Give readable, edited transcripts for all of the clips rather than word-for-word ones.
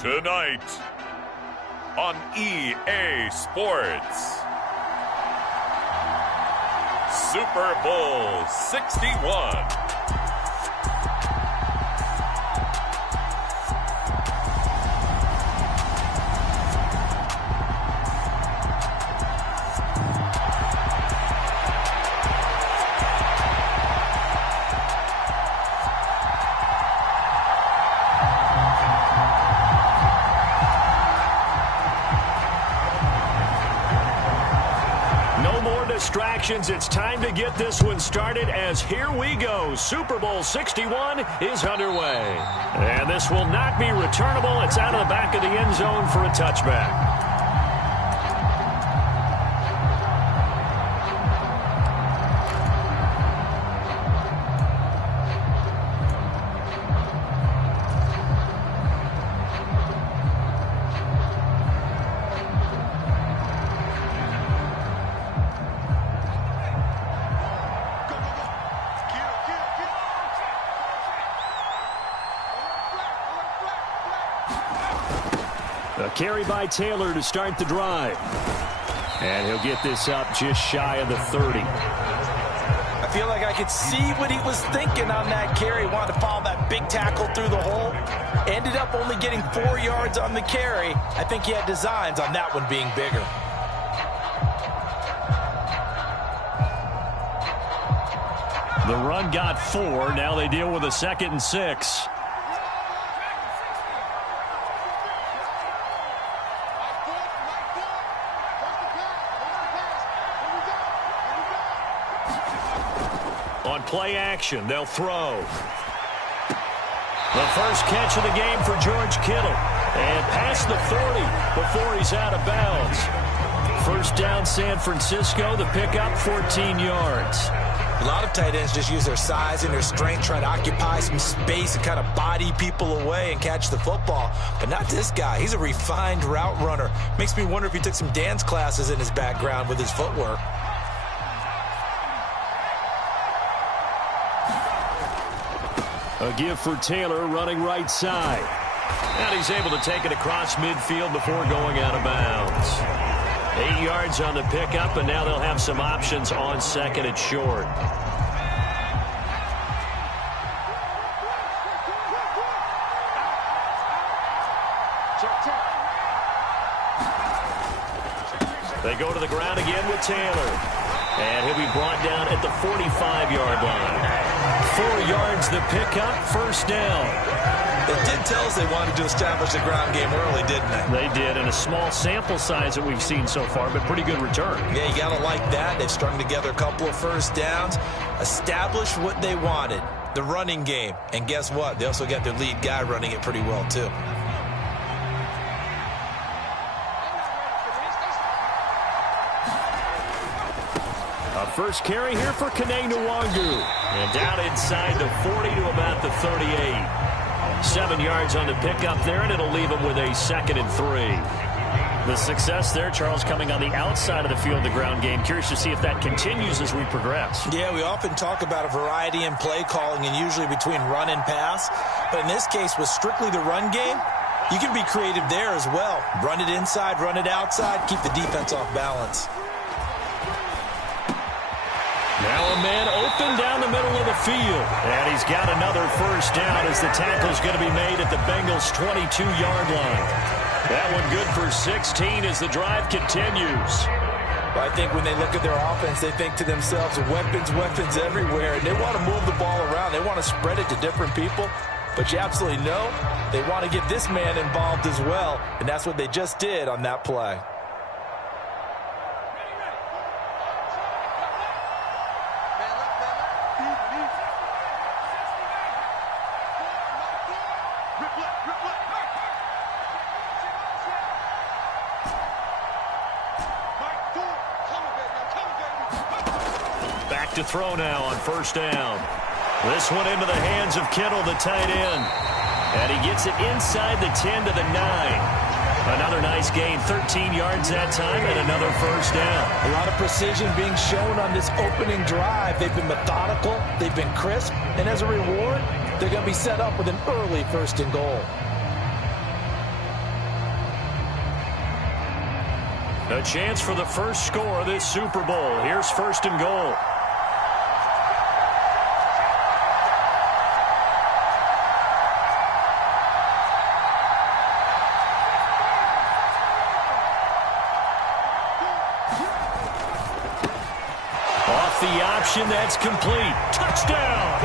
Tonight on EA Sports, Super Bowl 61. Distractions. It's time to get this one started as here we go. Super Bowl 61 is underway. And this will not be returnable. It's out of the back of the end zone for a touchback. A carry by Taylor to start the drive. And he'll get this up just shy of the 30. I feel like I could see what he was thinking on that carry. Wanted to follow that big tackle through the hole. Ended up only getting 4 yards on the carry. I think he had designs on that one being bigger. The run got 4. Now they deal with a 2nd and 6. On play action, they'll throw. The first catch of the game for George Kittle. And past the 40 before he's out of bounds. First down, San Francisco. The pickup, 14 yards. A lot of tight ends just use their size and their strength, try to occupy some space and kind of body people away and catch the football. But not this guy. He's a refined route runner. Makes me wonder if he took some dance classes in his background with his footwork. A give for Taylor running right side. And he's able to take it across midfield before going out of bounds. 8 yards on the pickup, and now they'll have some options on 2nd and short. They go to the ground again with Taylor. And he'll be brought down at the 45-yard line. 4 yards the pickup, first down. They did tell us they wanted to establish the ground game early, didn't they? They did, and a small sample size that we've seen so far, but pretty good return. Yeah, you got to like that. They've strung together a couple of first downs, established what they wanted, the running game. And guess what? They also got their lead guy running it pretty well, too. First carry here for Kene Nwangu. And down inside the 40 to about the 38. 7 yards on the pickup there, and it'll leave him with a 2nd and 3. The success there, Charles, coming on the outside of the field, the ground game. Curious to see if that continues as we progress. Yeah, we often talk about a variety in play calling and usually between run and pass. But in this case, with strictly the run game, you can be creative there as well. Run it inside, run it outside, keep the defense off balance. Now a man open down the middle of the field. And he's got another first down as the tackle's going to be made at the Bengals' 22-yard line. That one good for 16 as the drive continues. Well, I think when they look at their offense, they think to themselves, weapons, weapons everywhere. And they want to move the ball around. They want to spread it to different people. But you absolutely know they want to get this man involved as well. And that's what they just did on that play. Back to throw now on first down. This one into the hands of Kittle, the tight end. And he gets it inside the 10 to the 9. Another nice gain, 13 yards that time, and another first down. A lot of precision being shown on this opening drive. They've been methodical, they've been crisp, and as a reward, they're going to be set up with an early 1st and goal. A chance for the first score of this Super Bowl. Here's first and goal. Off the option, that's complete. Touchdown!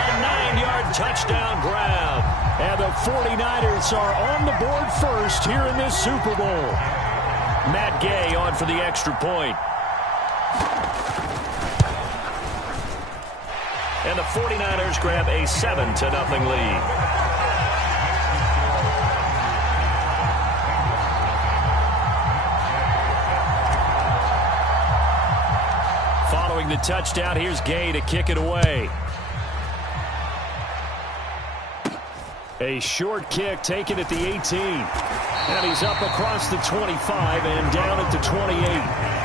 A 9-yard touchdown grab. And the 49ers are on the board first here in this Super Bowl. Matt Gay on for the extra point. And the 49ers grab a 7-0 lead. Following the touchdown, here's Gay to kick it away. A short kick taken at the 18. And he's up across the 25 and down at the 28.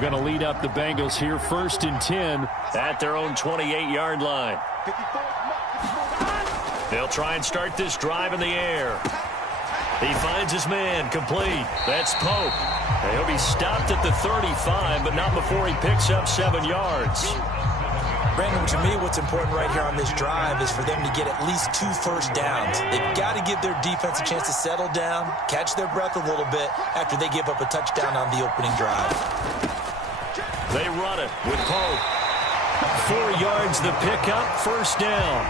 Going to lead up the Bengals here first and 10 at their own 28-yard line. They'll try and start this drive in the air. He finds his man complete. That's Pope. He'll be stopped at the 35, but not before he picks up 7 yards. Brandon, to me, what's important right here on this drive is for them to get at least 2 first downs. They've got to give their defense a chance to settle down, catch their breath a little bit after they give up a touchdown on the opening drive. They run it with Pope. 4 yards the pickup, first down.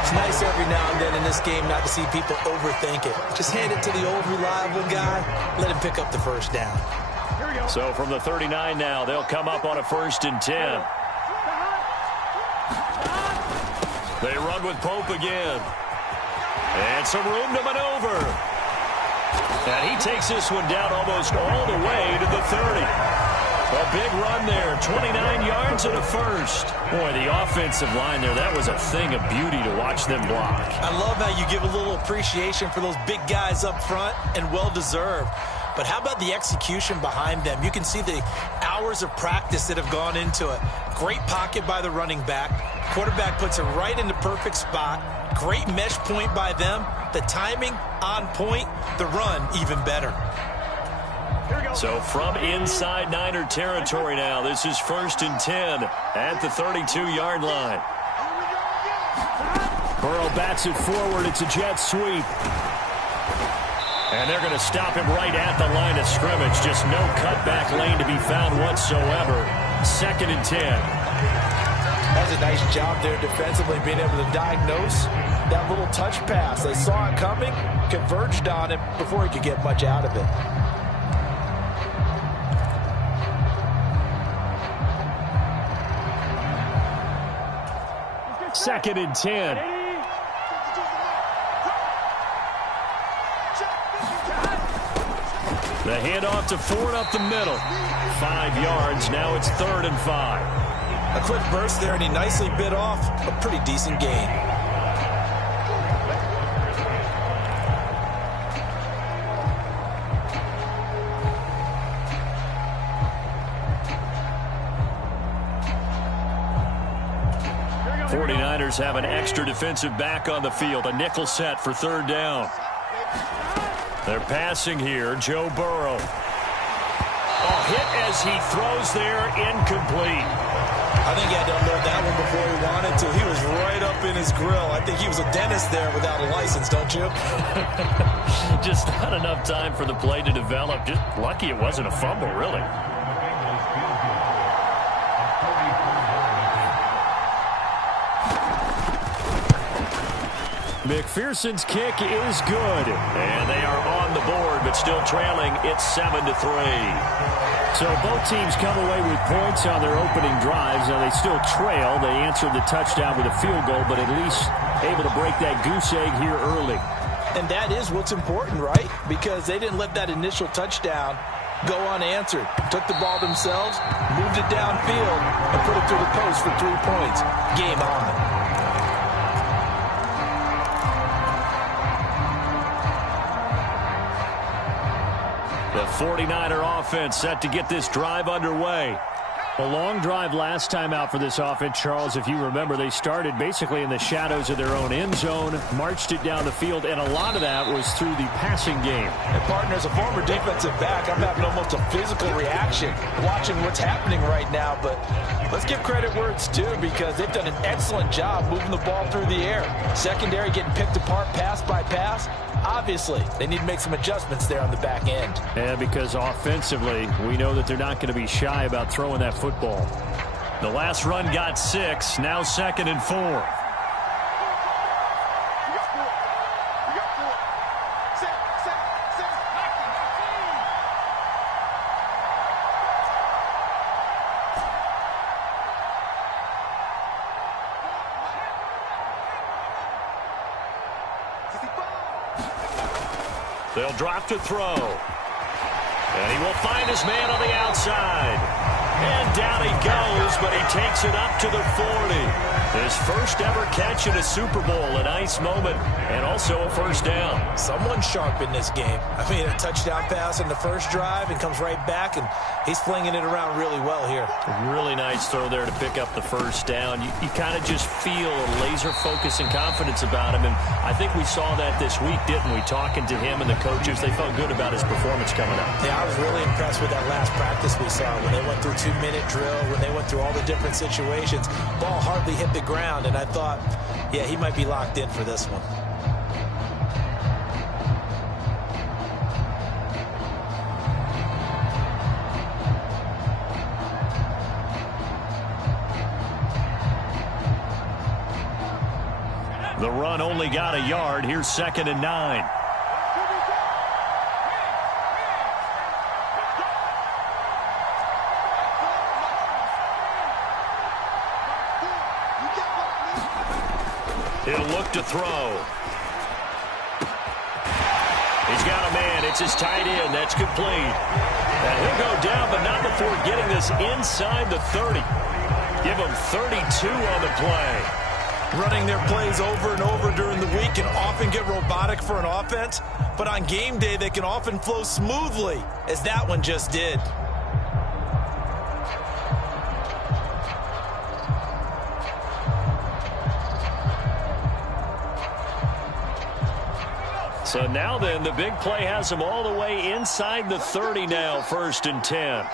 It's nice every now and then in this game not to see people overthink it. Just hand it to the old reliable guy, let him pick up the first down. So from the 39 now, they'll come up on a first and 10. They run with Pope again. And some room to maneuver. And he takes this one down almost all the way to the 30. A big run there, 29 yards and a first. Boy, the offensive line there, that was a thing of beauty to watch them block. I love how you give a little appreciation for those big guys up front, and well-deserved. But how about the execution behind them? You can see the hours of practice that have gone into it. Great pocket by the running back. Quarterback puts it right in the perfect spot. Great mesh point by them. The timing on point. The run even better. So from inside Niner territory now, this is first and 10 at the 32-yard line. Burrow bats it forward. It's a jet sweep. And they're going to stop him right at the line of scrimmage. Just no cutback lane to be found whatsoever. Second and 10. That's a nice job there defensively, being able to diagnose that little touch pass. They saw it coming, converged on it before he could get much out of it. Second and 10. The handoff to Ford up the middle. 5 yards. Now it's 3rd and 5. A quick burst there, and he nicely bit off a pretty decent gain. '49ers have an extra defensive back on the field. A nickel set for 3rd down. They're passing here. Joe Burrow. A hit as he throws there, incomplete. I think he had to unload that one before he wanted to. He was right up in his grill. I think he was a dentist there without a license, don't you? Just not enough time for the play to develop. Just lucky it wasn't a fumble, really. McPherson's kick is good. And they are on the board, but still trailing. It's 7-3. So both teams come away with points on their opening drives. Now they still trail. They answered the touchdown with a field goal, but at least able to break that goose egg here early. And that is what's important, right? Because they didn't let that initial touchdown go unanswered. Took the ball themselves, moved it downfield, and put it through the post for 3 points. Game on. The 49er offense set to get this drive underway. A long drive last time out for this offense, Charles. If you remember, they started basically in the shadows of their own end zone, marched it down the field, and a lot of that was through the passing game. And partner, as a former defensive back, I'm having almost a physical reaction watching what's happening right now. But let's give credit where it's due, because they've done an excellent job moving the ball through the air. Secondary getting picked apart pass by pass. Obviously, they need to make some adjustments there on the back end. Yeah, because offensively, we know that they're not going to be shy about throwing that football. The last run got 6, now 2nd and 4. They'll drop to throw. And he will find his man on the outside. And down he goes, but he takes it up to the 40. His first ever catch in a Super Bowl, a nice moment, and also a first down. Someone sharp in this game. I mean, a touchdown pass in the first drive and comes right back, and he's flinging it around really well here. Really nice throw there to pick up the first down. You kind of just feel a laser focus and confidence about him, and I think we saw that this week, didn't we? Talking to him and the coaches, they felt good about his performance coming up. Yeah, I was really impressed with that last practice we saw when they went through 2-minute drill, when they went through all the different situations. Ball hardly hit the ground, and I thought, yeah, he might be locked in for this one. The run only got a yard. Here's 2nd and 9. He'll look to throw. He's got a man. It's his tight end. That's complete. And he'll go down, but not before getting this inside the 30. Give him 32 on the play. Running their plays over and over during the week can often get robotic for an offense, but on game day they can often flow smoothly, as that one just did. So now then, the big play has him all the way inside the 30 now, 1st and 10.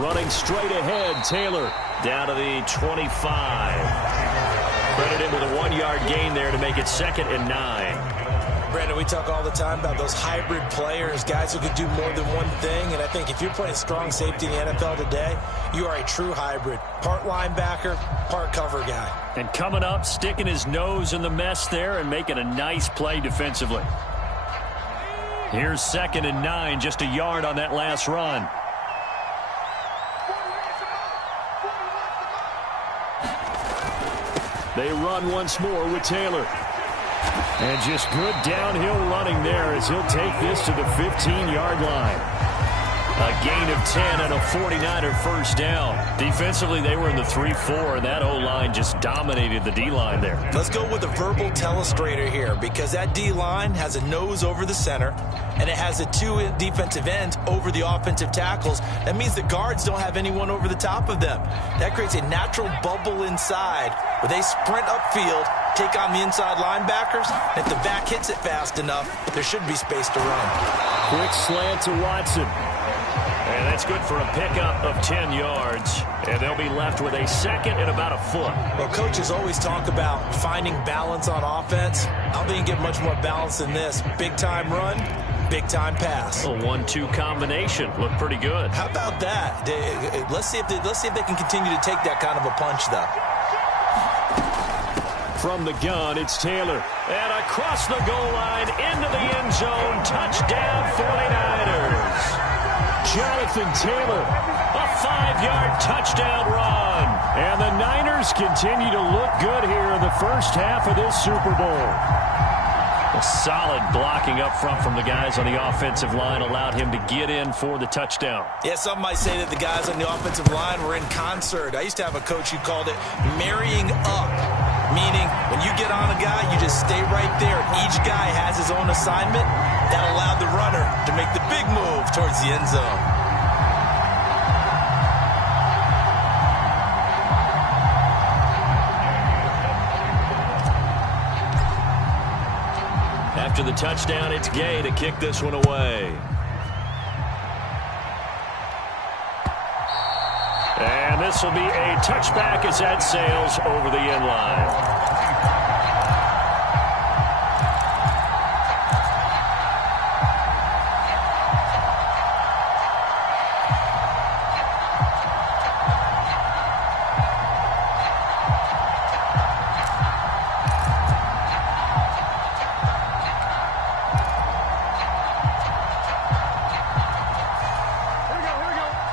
Running straight ahead, Taylor down to the 25. Credit him with a 1-yard gain there to make it 2nd and 9. Brandon, we talk all the time about those hybrid players, guys who can do more than one thing, and I think if you're playing strong safety in the NFL today, you are a true hybrid. Part linebacker, part cover guy. And coming up, sticking his nose in the mess there and making a nice play defensively. Here's 2nd and 9, just a yard on that last run. They run once more with Taylor. And just good downhill running there as he'll take this to the 15-yard line. A gain of 10 and a 49er first down. Defensively, they were in the 3-4, and that O-line just dominated the D-line there. Let's go with a verbal telestrator here, because that D-line has a nose over the center, and it has the 2 defensive ends over the offensive tackles. That means the guards don't have anyone over the top of them. That creates a natural bubble inside where they sprint upfield, take on the inside linebackers. If the back hits it fast enough, there should be space to run. Quick slant to Watson. And that's good for a pickup of 10 yards. And they'll be left with a 2nd and about a foot. Well, coaches always talk about finding balance on offense. I don't think you get much more balance than this. Big-time run, big-time pass. A 1-2 combination. Looked pretty good. How about that? Let's see if they can continue to take that kind of a punch, though. From the gun, it's Taylor. And across the goal line, into the end zone. Touchdown, 49ers. Jonathan Taylor, a 5-yard touchdown run. And the Niners continue to look good here in the first half of this Super Bowl. A solid blocking up front from the guys on the offensive line allowed him to get in for the touchdown. Yeah, some might say that the guys on the offensive line were in concert. I used to have a coach who called it marrying up, meaning when you get on a guy, you just stay right there. Each guy has his own assignment. That allowed the runner to make the big move towards the end zone. After the touchdown, it's Gay to kick this one away. And this will be a touchback as that sails over the end line.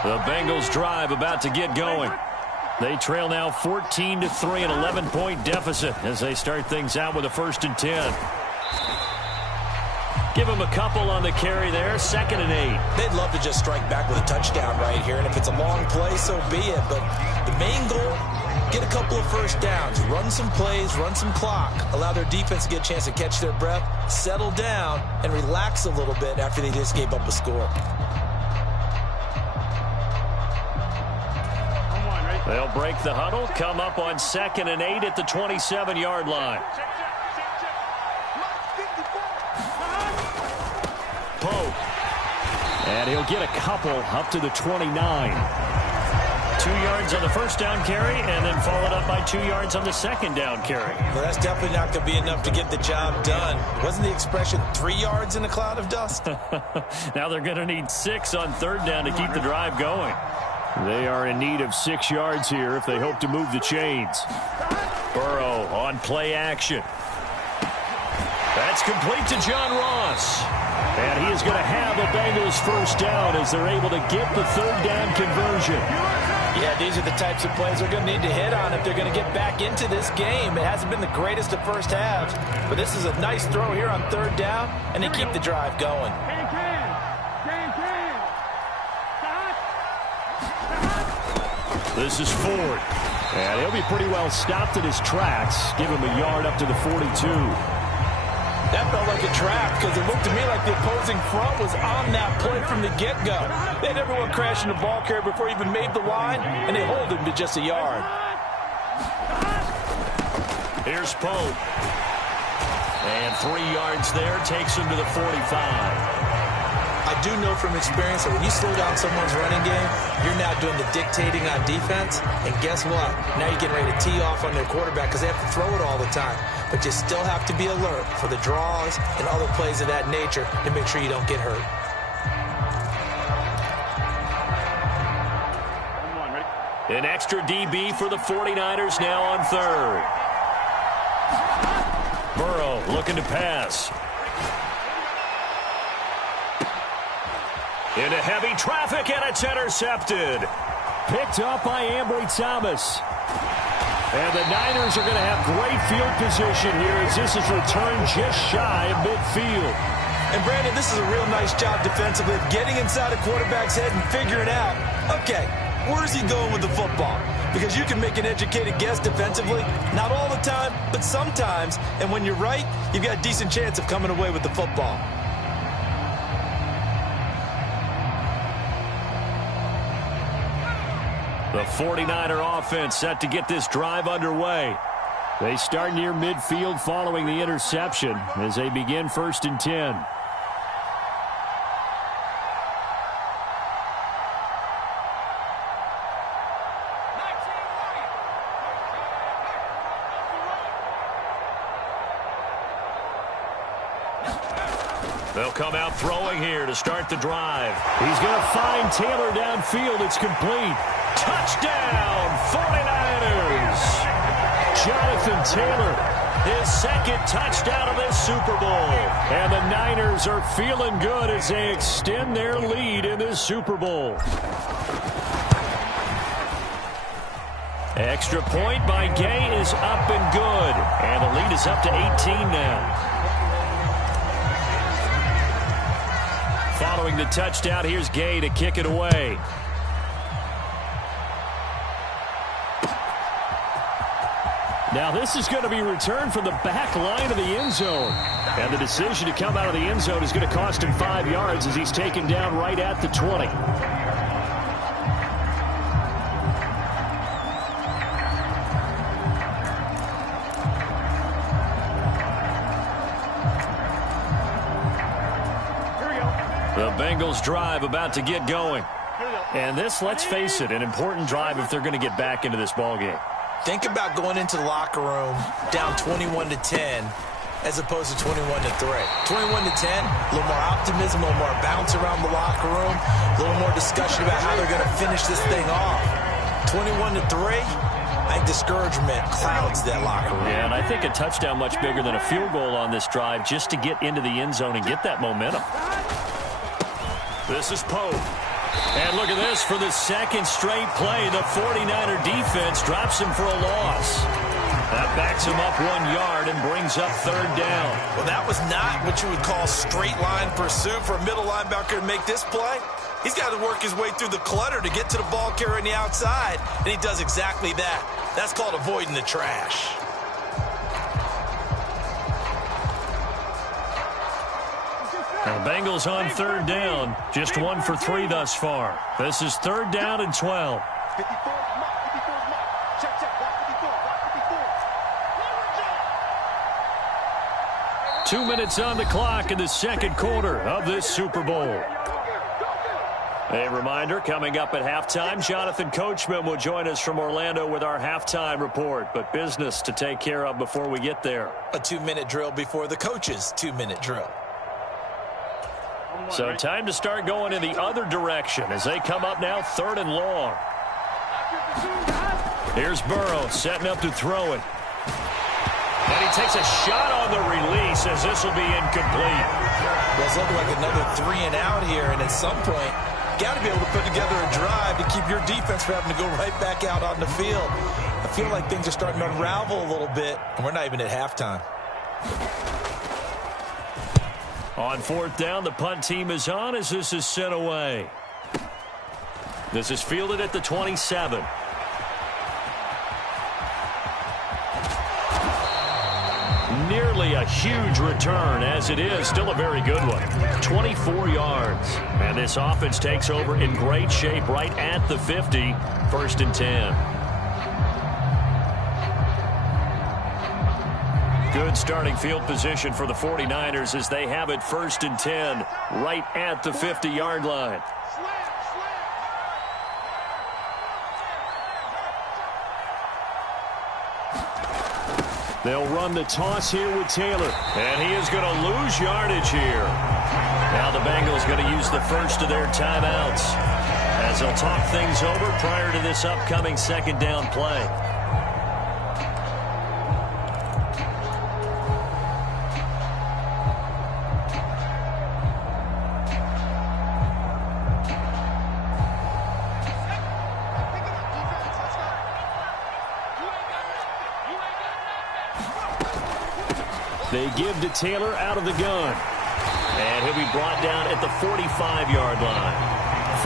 The Bengals drive about to get going. They trail now 14-3, an 11-point deficit as they start things out with a 1st and 10. Give them a couple on the carry there, 2nd and 8. They'd love to just strike back with a touchdown right here, and if it's a long play, so be it. But the main goal, get a couple of first downs, run some plays, run some clock, allow their defense to get a chance to catch their breath, settle down, and relax a little bit after they just gave up a score. They'll break the huddle, come up on 2nd and 8 at the 27-yard line. Pope. And he'll get a couple up to the 29. 2 yards on the first down carry, and then followed up by 2 yards on the second down carry. Well, that's definitely not going to be enough to get the job done. Wasn't the expression 3 yards in a cloud of dust? Now they're going to need 6 on 3rd down to keep the drive going. They are in need of 6 yards here if they hope to move the chains. Burrow on play action. That's complete to John Ross. And he is going to have a Bengals first down as they're able to get the 3rd down conversion. Yeah, these are the types of plays they're going to need to hit on if they're going to get back into this game. It hasn't been the greatest of first halves, but this is a nice throw here on 3rd down, and they keep the drive going. This is Ford. And he'll be pretty well stopped in his tracks. Give him a yard up to the 42. That felt like a trap because it looked to me like the opposing front was on that play from the get-go. They had everyone crashing the ball carrier before he even made the line, and they hold him to just a yard. Here's Pope. And 3 yards there takes him to the 45. I do know from experience that when you slow down someone's running game, you're now doing the dictating on defense. And guess what? Now you're getting ready to tee off on their quarterback because they have to throw it all the time. But you still have to be alert for the draws and other plays of that nature to make sure you don't get hurt. An extra DB for the 49ers now on 3rd. Burrow looking to pass. Into heavy traffic, and it's intercepted. Picked up by Ambry Thomas. And the Niners are going to have great field position here as this is returned just shy of midfield. And, Brandon, this is a real nice job defensively of getting inside a quarterback's head and figuring out, okay, where's he going with the football? Because you can make an educated guess defensively. Not all the time, but sometimes. And when you're right, you've got a decent chance of coming away with the football. The 49er offense set to get this drive underway. They start near midfield following the interception as they begin 1st and 10. They'll come out throwing here to start the drive. He's going to find Taylor downfield. It's complete. Touchdown, 49ers. Jonathan Taylor, his 2nd touchdown of this Super Bowl. And the Niners are feeling good as they extend their lead in this Super Bowl. Extra point by Gay is up and good. And the lead is up to 18 now. Following the touchdown, here's Gay to kick it away. Now this is going to be returned from the back line of the end zone. And the decision to come out of the end zone is going to cost him 5 yards as he's taken down right at the 20. The Bengals drive about to get going. And this, let's face it, an important drive if they're going to get back into this ballgame. Think about going into the locker room down 21-10 as opposed to 21-3. 21-10, a little more optimism, a little more bounce around the locker room, a little more discussion about how they're going to finish this thing off. 21-3, I think discouragement clouds that locker room. Yeah, and I think a touchdown much bigger than a field goal on this drive just to get into the end zone and get that momentum. This is Pope. And look at this for the second straight play. The 49er defense drops him for a loss. That backs him up 1 yard and brings up third down. Well, that was not what you would call straight line pursuit for a middle linebacker to make this play. He's got to work his way through the clutter to get to the ball carrier on the outside, and he does exactly that. That's called avoiding the trash. Now, Bengals on third down. Just 1 for 3 thus far. This is third down and 12. 2 minutes on the clock in the second quarter of this Super Bowl. A reminder, coming up at halftime, Jonathan Coachman will join us from Orlando with our halftime report. But business to take care of before we get there. A 2-minute drill before the coach's 2-minute drill. So time to start going in the other direction as they come up now third and long. Here's Burrow setting up to throw it. And he takes a shot on the release as this will be incomplete. Well, it's looking like another 3 and out here, and at some point, got to be able to put together a drive to keep your defense from having to go right back out on the field. I feel like things are starting to unravel a little bit, and we're not even at halftime. On fourth down, the punt team is on as this is sent away. This is fielded at the 27. Nearly a huge return, as it is still a very good one. 24 yards. And this offense takes over in great shape right at the 50. First and 10. Good starting field position for the 49ers as they have it first and 10 right at the 50-yard line. They'll run the toss here with Taylor. And he is going to lose yardage here. Now the Bengals going to use the first of their timeouts as they'll talk things over prior to this upcoming second down play. They give to Taylor out of the gun. And he'll be brought down at the 45-yard line.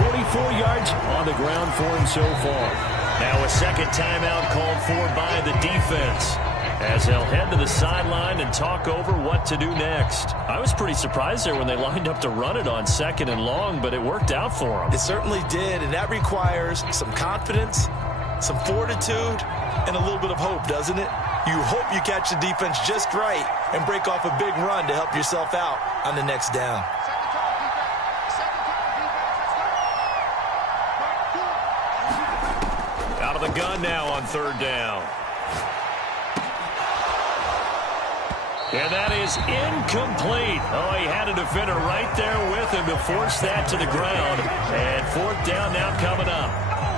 44 yards on the ground for him so far. Now a second timeout called for by the defense as they'll head to the sideline and talk over what to do next. I was pretty surprised there when they lined up to run it on second and long, but it worked out for them. It certainly did, and that requires some confidence, some fortitude, and a little bit of hope, doesn't it? You hope you catch the defense just right and break off a big run to help yourself out on the next down. Out of the gun now on third down. And that is incomplete. Oh, he had a defender right there with him to force that to the ground. And fourth down now coming up.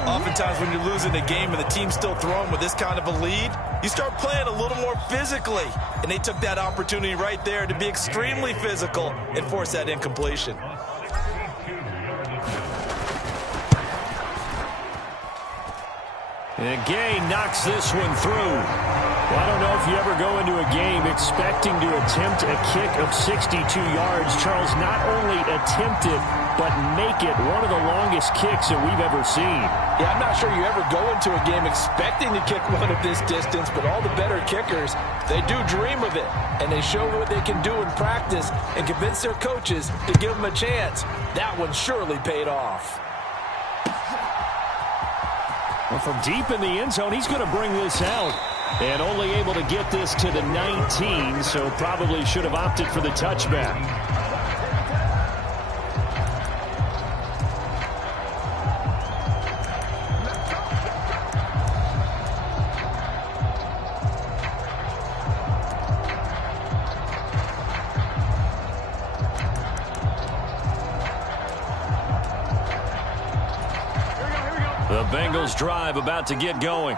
Oftentimes when you're losing a game and the team's still throwing with this kind of a lead, you start playing a little more physically. And they took that opportunity right there to be extremely physical and force that incompletion. And Gay knocks this one through. Well, I don't know if you ever go into a game expecting to attempt a kick of 62 yards. Charles, not only attempt it, but make it one of the longest kicks that we've ever seen. Yeah, I'm not sure you ever go into a game expecting to kick one of this distance, but all the better kickers, they do dream of it, and they show what they can do in practice and convince their coaches to give them a chance. That one surely paid off. Well, from deep in the end zone, he's going to bring this out. And only able to get this to the 19, so probably should have opted for the touchback. The Bengals drive about to get going.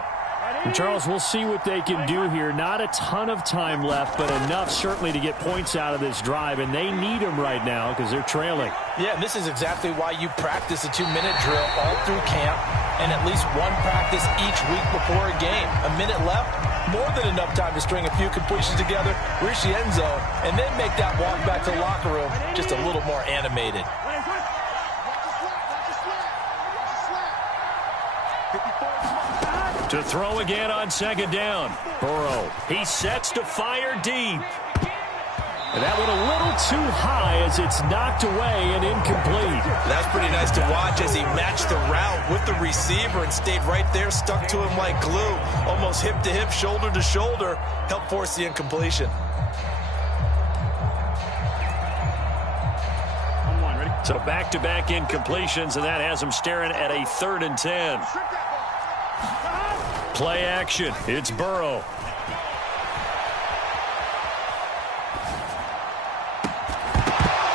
And Charles, we'll see what they can do here. Not a ton of time left, but enough certainly to get points out of this drive, and they need them right now because they're trailing. Yeah, and this is exactly why you practice a 2-minute drill all through camp and at least one practice each week before a game. A minute left, more than enough time to string a few completions together, reach the end zone, and then make that walk back to the locker room just a little more animated. To throw again on second down. Burrow, he sets to fire deep. And that went a little too high as it's knocked away and incomplete. That's pretty nice to watch as he matched the route with the receiver and stayed right there, stuck to him like glue, almost hip to hip, shoulder to shoulder, helped force the incompletion. So back-to-back incompletions, and that has him staring at a 3rd and 10. Play action. It's Burrow.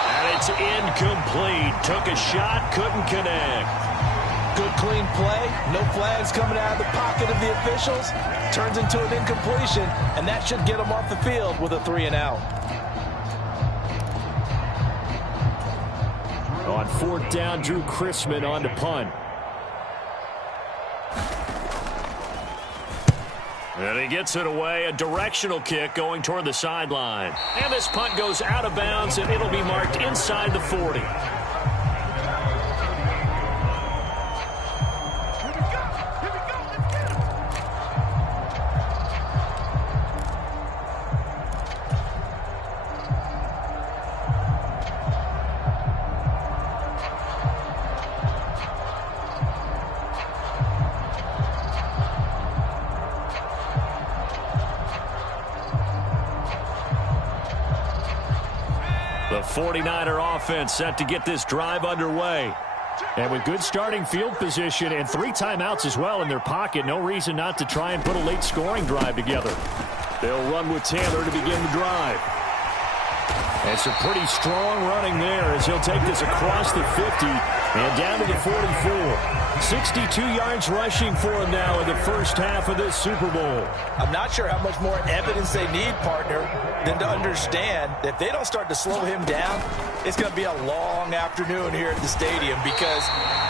And it's incomplete. Took a shot, couldn't connect. Good clean play. No flags coming out of the pocket of the officials. Turns into an incompletion, and that should get him off the field with a 3-and-out. On 4th down, Drew Chrisman on to punt. And he gets it away, a directional kick going toward the sideline. And this punt goes out of bounds, and it'll be marked inside the 40. The 49er offense set to get this drive underway. And with good starting field position and 3 timeouts as well in their pocket, no reason not to try and put a late scoring drive together. They'll run with Taylor to begin the drive. And some pretty strong running there as he'll take this across the 50 and down to the 44. 62 yards rushing for him now in the first half of this Super Bowl. I'm not sure how much more evidence they need, partner, than to understand that if they don't start to slow him down, it's going to be a long afternoon here at the stadium because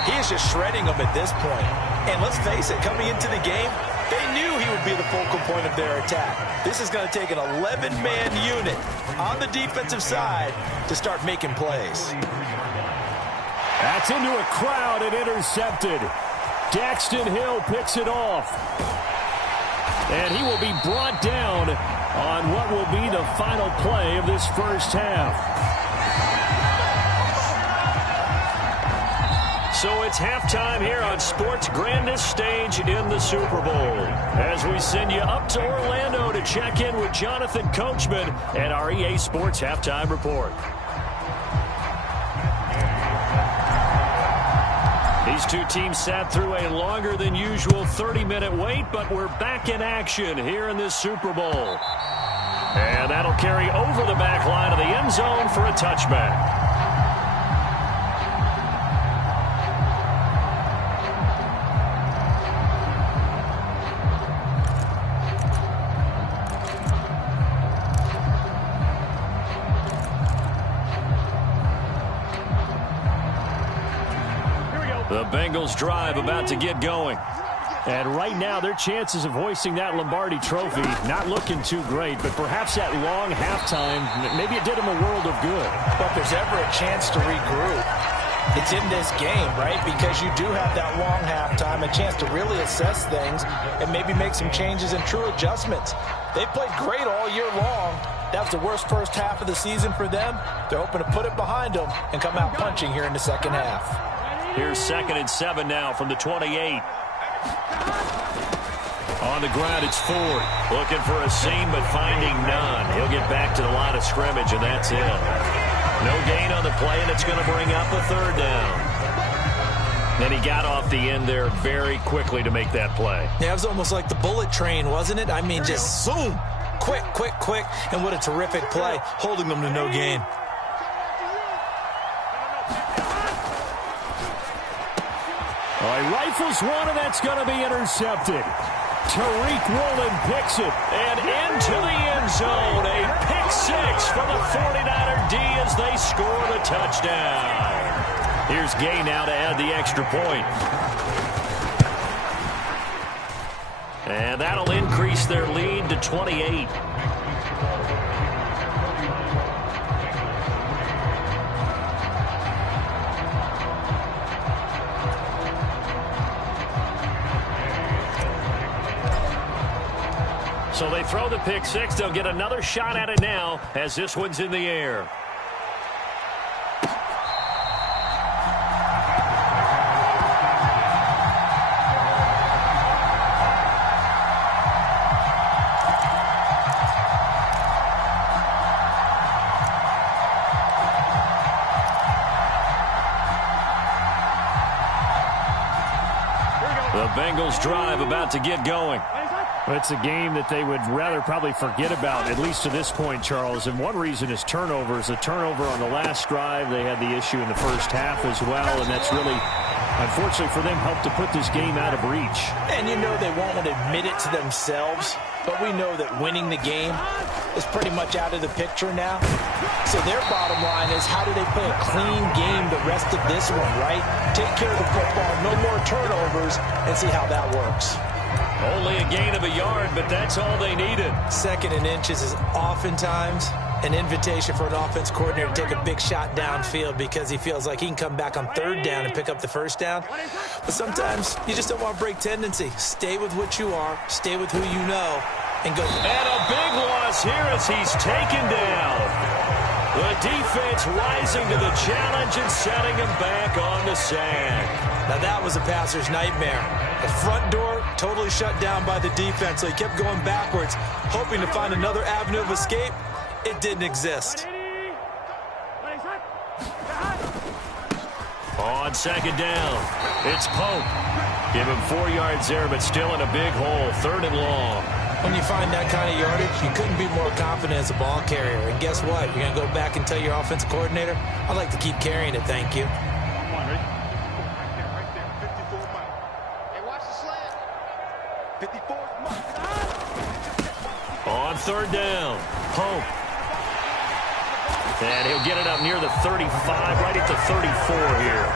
he is just shredding them at this point. And let's face it, coming into the game, they knew he would be the focal point of their attack. This is going to take an 11-man unit on the defensive side to start making plays. That's into a crowd and intercepted. Daxton Hill picks it off. And he will be brought down on what will be the final play of this first half. So it's halftime here on sports' grandest stage in the Super Bowl. As we send you up to Orlando to check in with Jonathan Coachman and our EA Sports Halftime Report. These two teams sat through a longer than usual 30-minute wait, but we're back in action here in this Super Bowl. And that'll carry over the back line of the end zone for a touchback. The Bengals drive about to get going. And right now, their chances of hoisting that Lombardi trophy, not looking too great, but perhaps that long halftime, maybe it did them a world of good. But if there's ever a chance to regroup, it's in this game, right? Because you do have that long halftime, a chance to really assess things and maybe make some changes and true adjustments. They played great all year long. That was the worst first half of the season for them. They're hoping to put it behind them and come out punching here in the second half. Here's 2nd and 7 now from the 28. On the ground, it's Ford. Looking for a seam, but finding none. He'll get back to the line of scrimmage, and that's it. No gain on the play, and it's going to bring up a 3rd down. And he got off the end there very quickly to make that play. Yeah, it was almost like the bullet train, wasn't it? I mean, just zoom. Quick, quick, quick. And what a terrific play, holding them to no gain. All right, rifles one, and that's going to be intercepted. Tariq Woolen picks it, and into the end zone. A pick 6 for the 49er D as they score the touchdown. Here's Gay now to add the extra point. And that'll increase their lead to 28. So they throw the pick 6. They'll get another shot at it now as this one's in the air. The Bengals drive about to get going. It's a game that they would rather probably forget about, at least to this point, Charles. And one reason is turnovers. A turnover on the last drive. They had the issue in the first half as well, and that's really, unfortunately for them, helped to put this game out of reach. And you know they won't admit it to themselves, but we know that winning the game is pretty much out of the picture now. So their bottom line is, how do they play a clean game the rest of this one, right? Take care of the football, no more turnovers, and see how that works. Only a gain of a yard, but that's all they needed. 2nd and inches is oftentimes an invitation for an offense coordinator to take a big shot downfield because he feels like he can come back on 3rd down and pick up the 1st down. But sometimes you just don't want to break tendency. Stay with what you are, stay with who you know, and go. And a big loss here as he's taken down. The defense rising to the challenge and setting him back on the sand. Now that was a passer's nightmare. The front door totally shut down by the defense, so he kept going backwards, hoping to find another avenue of escape. It didn't exist. On 2nd down, it's Pope. Give him 4 yards there, but still in a big hole, 3rd and long. When you find that kind of yardage, you couldn't be more confident as a ball carrier. And guess what? You're going to go back and tell your offensive coordinator, I'd like to keep carrying it, thank you. On 3rd down, Pope. And he'll get it up near the 35, right at the 34 here.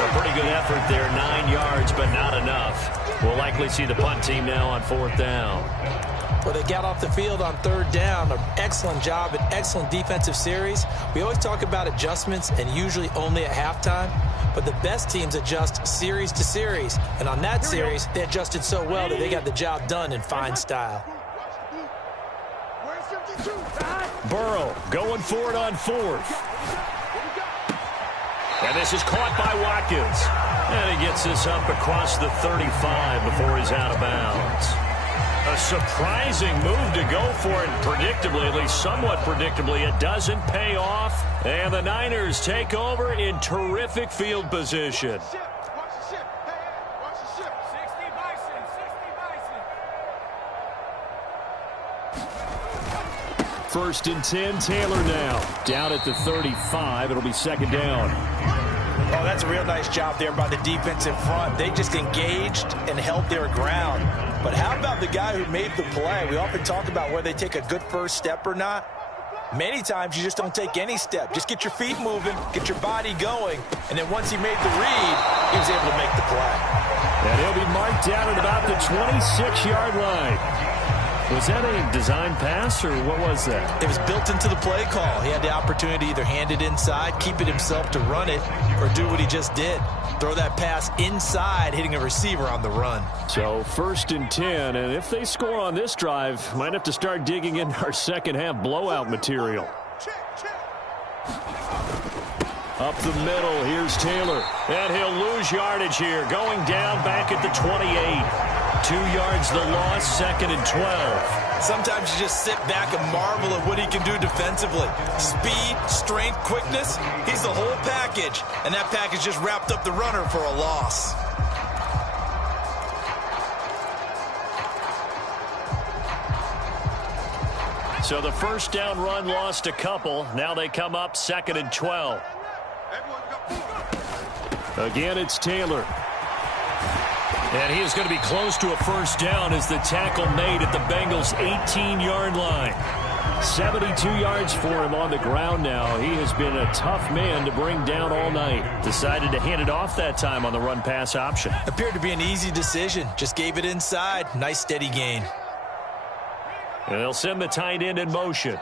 A pretty good effort there, 9 yards, but not enough. We'll likely see the punt team now on 4th down. Well, they got off the field on 3rd down. An excellent job, an excellent defensive series. We always talk about adjustments and usually only at halftime. But the best teams adjust series to series. And on that series, they adjusted so well that they got the job done in fine style. Burrow going for it on 4th. And this is caught by Watkins. And he gets this up across the 35 before he's out of bounds. A surprising move to go for it, predictably, at least somewhat predictably. It doesn't pay off. And the Niners take over in terrific field position. First and 10, Taylor now. Down at the 35, it'll be 2nd down. Oh, that's a real nice job there by the defensive front. They just engaged and held their ground. But how about the guy who made the play? We often talk about whether they take a good first step or not. Many times you just don't take any step. Just get your feet moving, get your body going, and then once he made the read, he was able to make the play. And he'll be marked down at about the 26-yard line. Was that a design pass, or what was that? It was built into the play call. He had the opportunity to either hand it inside, keep it himself to run it, or do what he just did. Throw that pass inside, hitting a receiver on the run. So 1st and 10, and if they score on this drive, might have to start digging in our second-half blowout material. Up the middle, here's Taylor. And he'll lose yardage here, going down back at the 28. 2 yards the loss, 2nd and 12. Sometimes you just sit back and marvel at what he can do defensively. Speed, strength, quickness, he's the whole package. And that package just wrapped up the runner for a loss. So the first down run lost a couple. Now they come up 2nd and 12. Again, it's Taylor. And he is going to be close to a first down as the tackle made at the Bengals' 18-yard line. 72 yards for him on the ground now. He has been a tough man to bring down all night. Decided to hand it off that time on the run-pass option. Appeared to be an easy decision. Just gave it inside. Nice steady gain. And they'll send the tight end in motion.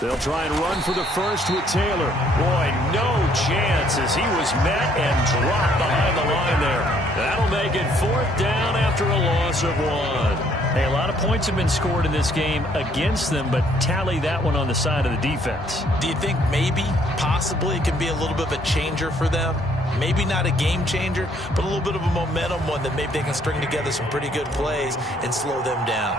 They'll try and run for the first with Taylor. Boy, no chance as he was met and dropped behind the line there. That'll make it 4th down after a loss of 1. Hey, a lot of points have been scored in this game against them, but tally that one on the side of the defense. Do you think maybe, possibly, it can be a little bit of a changer for them? Maybe not a game changer, but a little bit of a momentum one that maybe they can string together some pretty good plays and slow them down.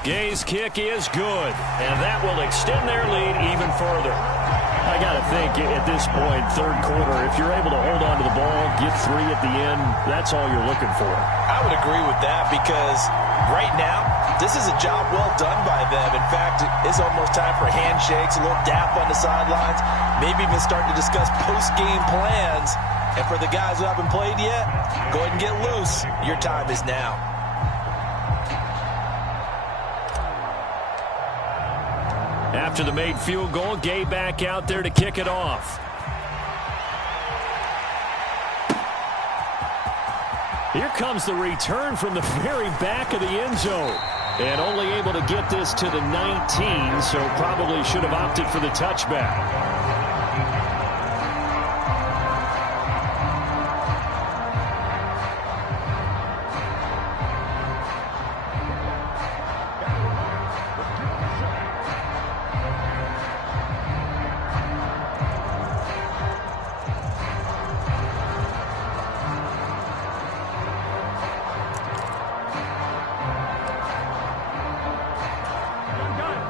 Gay's kick is good, and that will extend their lead even further. I got to think at this point, 3rd quarter, if you're able to hold on to the ball, get 3 at the end, that's all you're looking for. I would agree with that because right now, this is a job well done by them. In fact, it's almost time for handshakes, a little dap on the sidelines, maybe even start to discuss post-game plans. And for the guys who haven't played yet, go ahead and get loose. Your time is now. After the made field goal, Gay back out there to kick it off. Here comes the return from the very back of the end zone. And only able to get this to the 19, so probably should have opted for the touchback.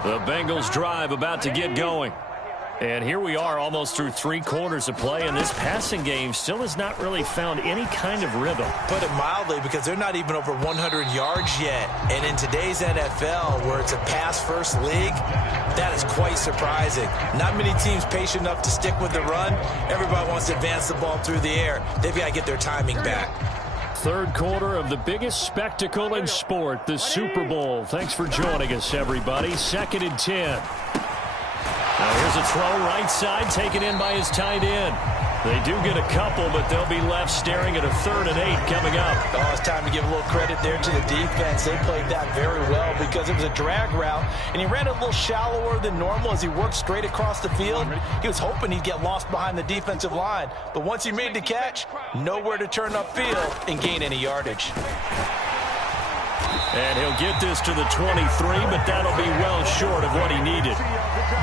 The Bengals drive about to get going. And here we are almost through 3 quarters of play, and this passing game still has not really found any kind of rhythm. Put it mildly, because they're not even over 100 yards yet. And in today's NFL, where it's a pass-first league, that is quite surprising. Not many teams patient enough to stick with the run. Everybody wants to advance the ball through the air. They've got to get their timing back. 3rd quarter of the biggest spectacle in sport, the Super Bowl. Thanks for joining us, everybody. 2nd and 10. Now here's a throw right side, taken in by his tight end. They do get a couple, but they'll be left staring at a 3rd and 8 coming up. Oh, it's time to give a little credit there to the defense. They played that very well because it was a drag route, and he ran a little shallower than normal as he worked straight across the field. He was hoping he'd get lost behind the defensive line, but once he made the catch, nowhere to turn upfield and gain any yardage. And he'll get this to the 23, but that'll be well short of what he needed.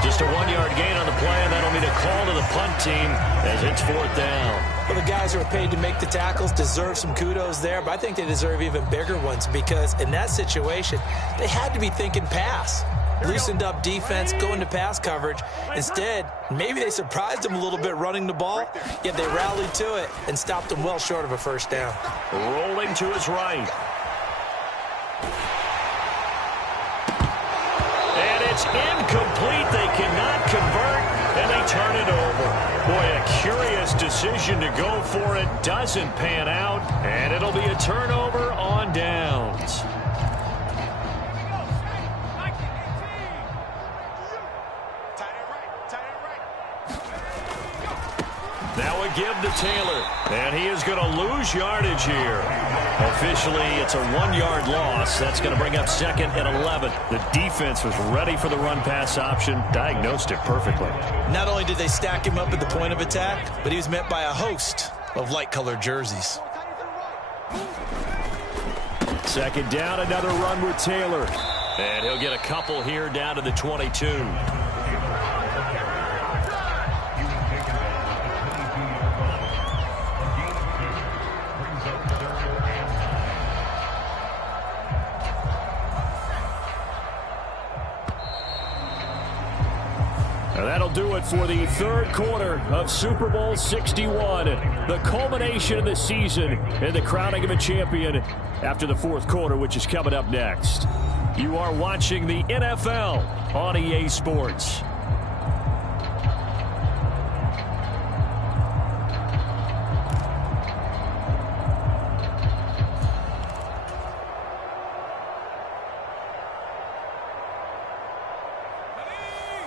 Just a 1-yard gain on the play, and that'll mean a call to the punt team as it's 4th down. Well, the guys who are paid to make the tackles deserve some kudos there, but I think they deserve even bigger ones because in that situation, they had to be thinking pass. Loosened up defense, going to pass coverage. Instead, maybe they surprised them a little bit running the ball, yet they rallied to it and stopped them well short of a first down. Rolling to his right. And it's incomplete. They cannot convert. and they turn it over. Boy, a curious decision to go for it. Doesn't pan out, and it'll be a turnover on downs. Now a give to Taylor, and he is going to lose yardage here. Officially, it's a 1-yard loss. That's going to bring up 2nd and 11. The defense was ready for the run-pass option, diagnosed it perfectly. Not only did they stack him up at the point of attack, but he was met by a host of light-colored jerseys. 2nd down, another run with Taylor. And he'll get a couple here down to the 22. That'll do it for the 3rd quarter of Super Bowl 61. The culmination of the season and the crowning of a champion after the 4th quarter, which is coming up next. You are watching the NFL on EA Sports.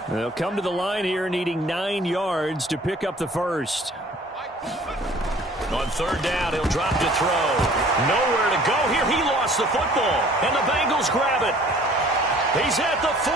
They'll come to the line here needing 9 yards to pick up the first. On 3rd down, he'll drop to throw. Nowhere to go here. He lost the football, and the Bengals grab it. He's at the 40.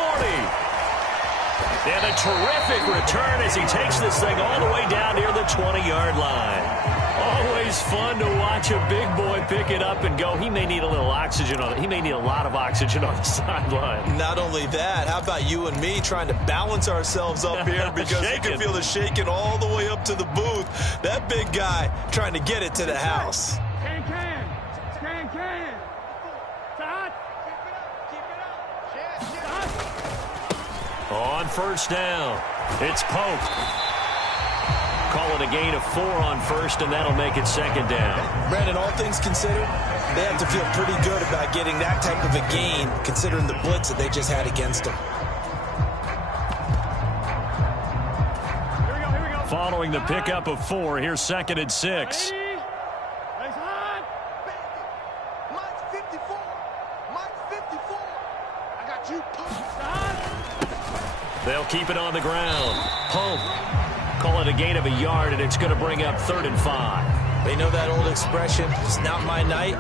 And a terrific return as he takes this thing all the way down near the 20-yard line. Always fun to watch a big boy pick it up and go. He may need a little oxygen on it. He may need a lot of oxygen on the sideline. Not only that, how about you and me trying to balance ourselves up here because you can feel the shaking all the way up to the booth. That big guy trying to get it to the house. Can. On 1st down, it's Pope. Call it a gain of 4 on 1st, and that'll make it 2nd down. Brandon, all things considered, they have to feel pretty good about getting that type of a gain, considering the blitz that they just had against them. Here we go. Following the pickup of 4, here's 2nd and 6. They'll keep it on the ground. Pope. Call it a gain of 1 yard, and it's going to bring up 3rd and 5. They know that old expression, it's not my night.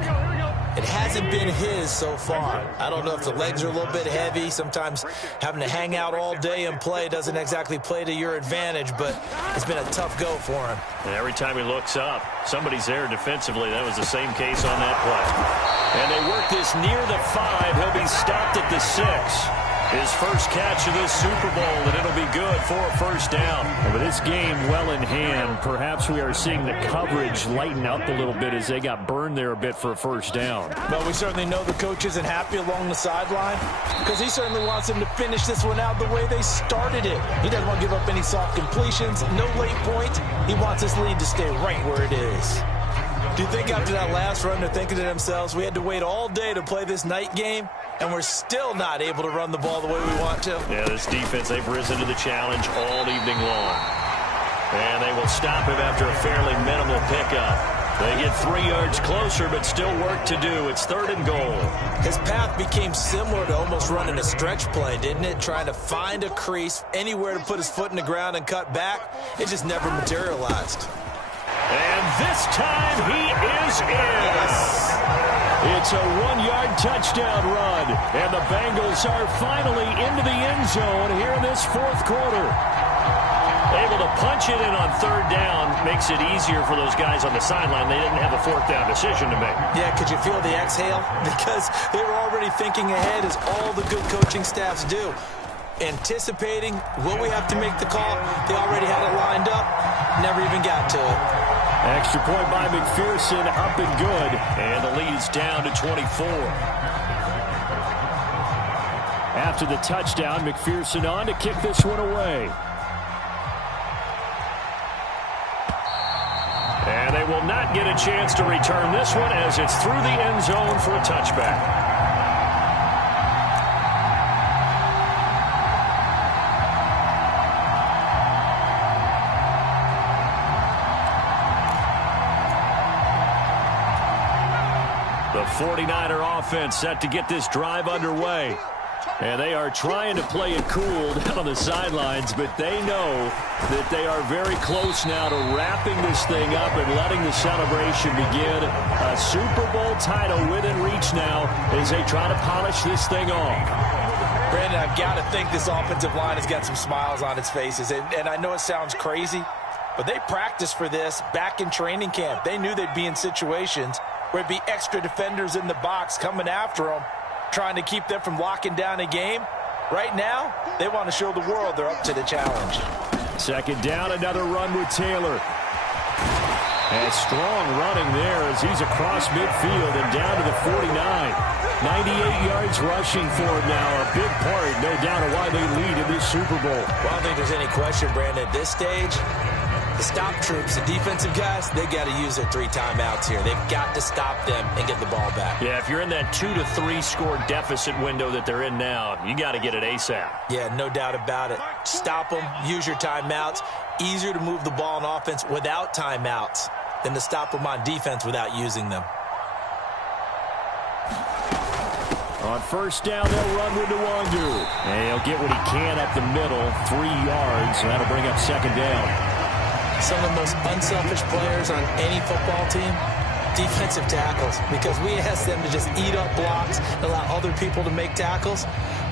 It hasn't been his so far. I don't know if the legs are a little bit heavy. Sometimes having to hang out all day and play doesn't exactly play to your advantage, but it's been a tough go for him. And every time he looks up, somebody's there defensively. That was the same case on that play. And they work this near the 5. He'll be stopped at the 6. His first catch of this Super Bowl, and it'll be good for a 1st down. With this game well in hand, perhaps we are seeing the coverage lighten up a little bit as they got burned there a bit for a 1st down. But we certainly know the coach isn't happy along the sideline because he certainly wants them to finish this one out the way they started it. He doesn't want to give up any soft completions, no late points. He wants this lead to stay right where it is. Do you think after that last run they're thinking to themselves, we had to wait all day to play this night game, and we're still not able to run the ball the way we want to? Yeah, this defense, they've risen to the challenge all evening long. And they will stop him after a fairly minimal pickup. They get 3 yards closer, but still work to do. It's 3rd and goal. His path became similar to almost running a stretch play, didn't it? Trying to find a crease, anywhere to put his foot in the ground and cut back. It just never materialized. And this time he is in. Yes. It's a 1-yard touchdown run. And the Bengals are finally into the end zone here in this 4th quarter. Able to punch it in on 3rd down makes it easier for those guys on the sideline. They didn't have a 4th down decision to make. Yeah, could you feel the exhale? Because they were already thinking ahead, as all the good coaching staffs do. Anticipating, will we have to make the call? They already had it lined up. Never even got to it. Extra point by McPherson, up and good. And the lead is down to 24. After the touchdown, McPherson on to kick this one away. And they will not get a chance to return this one as it's through the end zone for a touchback. 49er offense set to get this drive underway. And they are trying to play it cool down on the sidelines, but they know that they are very close now to wrapping this thing up and letting the celebration begin. A Super Bowl title within reach now as they try to polish this thing off. Brandon, I've got to think this offensive line has got some smiles on its faces. And I know it sounds crazy, but they practiced for this back in training camp. They knew they'd be in situations where it'd be extra defenders in the box coming after them, trying to keep them from locking down a game. Right now, they want to show the world they're up to the challenge. Second down, another run with Taylor. And strong running there as he's across midfield and down to the 49. 98 yards rushing for him now. A big part, no doubt, of why they lead in this Super Bowl. Well, I don't think there's any question, Brandon, at this stage, the stop troops, the defensive guys, they got to use their 3 timeouts here. They've got to stop them and get the ball back. Yeah, if you're in that 2 to 3 score deficit window that they're in now, you got to get it ASAP. Yeah, no doubt about it. Stop them, use your timeouts. Easier to move the ball on offense without timeouts than to stop them on defense without using them. On first down, they'll run with Nwangu. And he'll get what he can up the middle, 3 yards, and that'll bring up second down. Some of the most unselfish players on any football team, defensive tackles, because we ask them to just eat up blocks and allow other people to make tackles.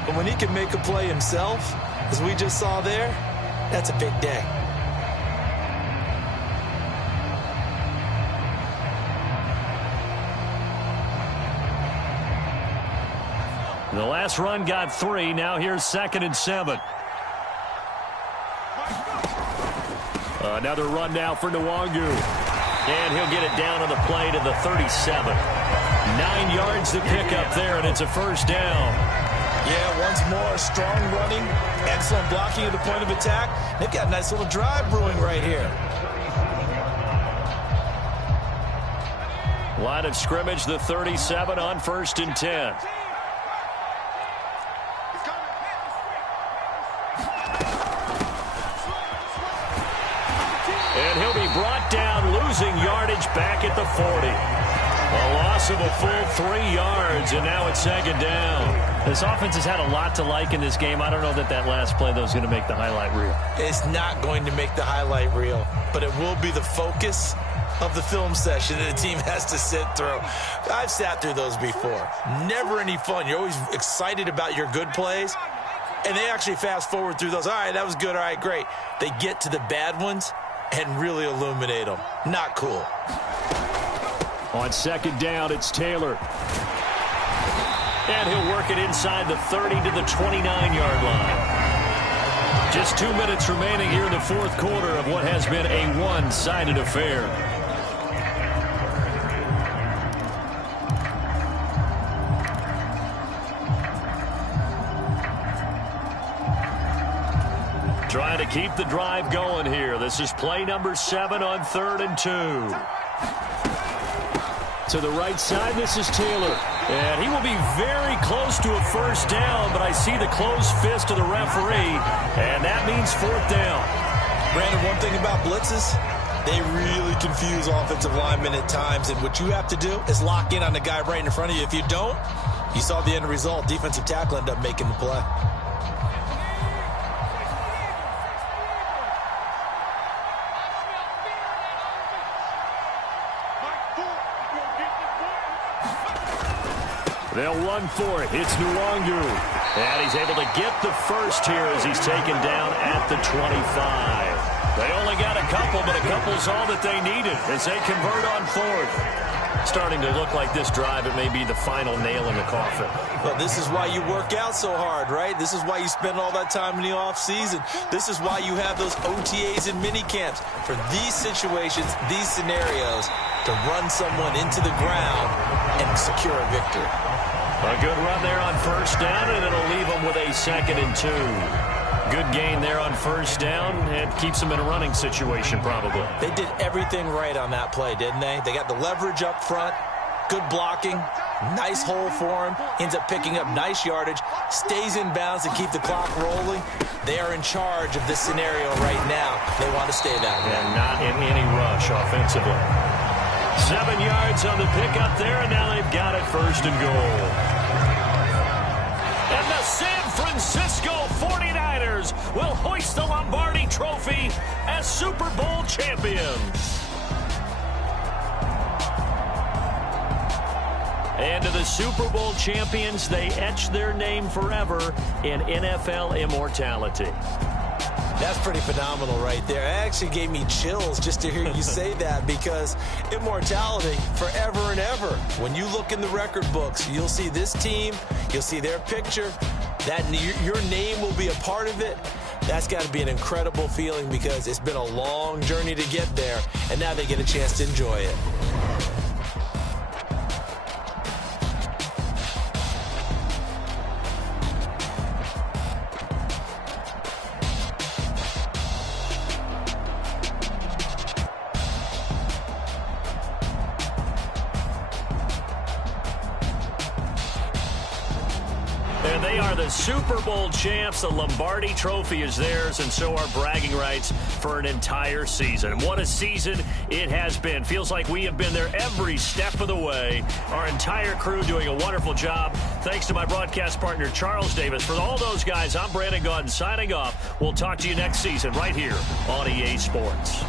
But when he can make a play himself, as we just saw there, that's a big day. The last run got 3. Now here's 2nd and 7. Another run now for Nwangu. And he'll get it down on the play to the 37. 9 yards to pick up there, and it's a first down. Yeah, once more, strong running, excellent blocking at the point of attack. They've got a nice little drive brewing right here. Line of scrimmage, the 37 on 1st and 10. And he'll be brought down, losing yardage back at the 40. A loss of a full 3 yards, and now it's 2nd down. This offense has had a lot to like in this game. I don't know that last play, though, is going to make the highlight reel. It's not going to make the highlight reel, but it will be the focus of the film session that the team has to sit through. I've sat through those before. Never any fun. You're always excited about your good plays, and they actually fast forward through those. All right, that was good. All right, great. They get to the bad ones and really illuminate them. Not cool. On 2nd down, it's Taylor. And he'll work it inside the 30 to the 29-yard line. Just 2 minutes remaining here in the 4th quarter of what has been a one-sided affair. Trying to keep the drive going here. This is play number 7 on 3rd and 2. To the right side, this is Taylor. And he will be very close to a first down, but I see the closed fist of the referee, and that means 4th down. Brandon, one thing about blitzes, they really confuse offensive linemen at times, and what you have to do is lock in on the guy right in front of you. If you don't, you saw the end result. Defensive tackle ended up making the play. They'll run for it. It's Nwangu. And he's able to get the first here as he's taken down at the 25. They only got a couple, but a couple's all that they needed as they convert on 4th. Starting to look like this drive, it may be the final nail in the coffin. Well, this is why you work out so hard, right? This is why you spend all that time in the offseason. This is why you have those OTAs and mini camps. For these situations, these scenarios, to run someone into the ground and secure a victory. A good run there on first down, and it'll leave them with a 2nd and 2. Good gain there on first down, and keeps them in a running situation probably. They did everything right on that play, didn't they? They got the leverage up front, good blocking, nice hole for him, ends up picking up nice yardage, stays in bounds to keep the clock rolling. They are in charge of this scenario right now. They want to stay that way. And not in any rush offensively. 7 yards on the pickup there, and now they've got it 1st and goal. And the San Francisco 49ers will hoist the Lombardi Trophy as Super Bowl champions. And to the Super Bowl champions, they etch their name forever in NFL immortality. That's pretty phenomenal right there. It actually gave me chills just to hear you say that, because immortality forever and ever. When you look in the record books, you'll see this team, you'll see their picture, that your name will be a part of it. That's got to be an incredible feeling, because it's been a long journey to get there, and now they get a chance to enjoy it. And they are the Super Bowl champs. The Lombardi Trophy is theirs, and so are bragging rights for an entire season. What a season it has been. Feels like we have been there every step of the way. Our entire crew doing a wonderful job. Thanks to my broadcast partner, Charles Davis. For all those guys, I'm Brandon Gaudin signing off. We'll talk to you next season right here on EA Sports.